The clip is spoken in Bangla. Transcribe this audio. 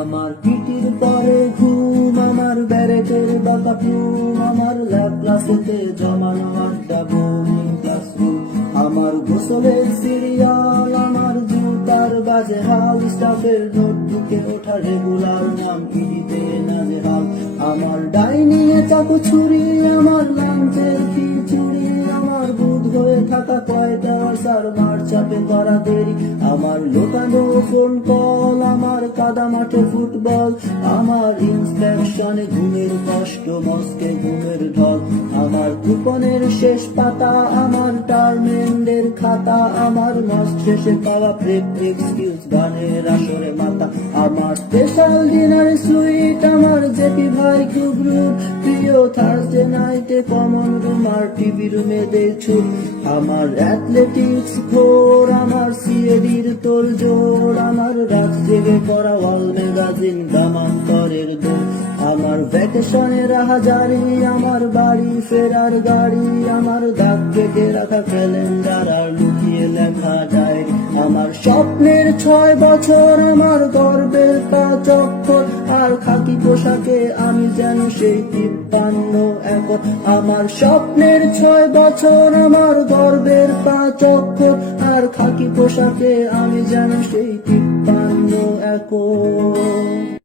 আমার পিটির পরে ঘুম, আমার ব্যারেটের বাঁকা প্লুম, আমার ল্যাব ক্লাসেতে জমানো আড্ডা বোরিং ক্লাসরুম, আমার গোসলের সিরিয়াল, আমার জুতার বাজে হাল, স্টাফের নোটবুকে ওঠা রেগুলার নাম পিডিতে নাজেহাল, আমার ডাইনিং এ চাকু ছুরি, আমার লাঞ্চের খিচুড়ি, আমার বুধ হয়ে থাকা কয়টা স্যার মার চাপে করা দেরি, আমার লোকানো ফোন কল, আমার কাদা মাঠে ফুটবল, আমার ইন্সপেকশনে ঘুমের কষ্ট, মস্কে ঘুমের ঢল, আমার কুপনের শেষ পাতা, আমার টার্মেন্ডের খাতা, আমার মাস শেষে পাওয়া প্রেপ এক্সকিউজ গানের আসরে মাথা, আমার স্পেশাল ডিনার সুইট, আমার জেপি ভাই খুব রুট, প্রিয় থার্সডে নাইটে কমন রুম আর টিভি রুমে দেখছুট, আমার অ্যাথলেটিক্স ভোর, আমার সিএডির তোর জোর, আমার রাত জেগে পড়া ওয়াল ম্যাগাজিন গ্রামান্তরের দৌড়, আমার ভ্যাকেশনের হাজারি, আমার বাড়ি ফেরার গাড়ি, আমার দাগ কেটে রাখা ক্যালেন্ডার আর লুকিয়ে লেখা ডায়েরি, আমার স্বপ্নের 6 বছর, আমার গর্বের 5 অক্ষর, আর খাকি পোশাকে আমি যেন সেই 53 একর, আমার স্বপ্নের 6 বছর, আমার গর্বের 5 অক্ষর, আর খাকি পোশাকে আমি যেন সেই 53 একর।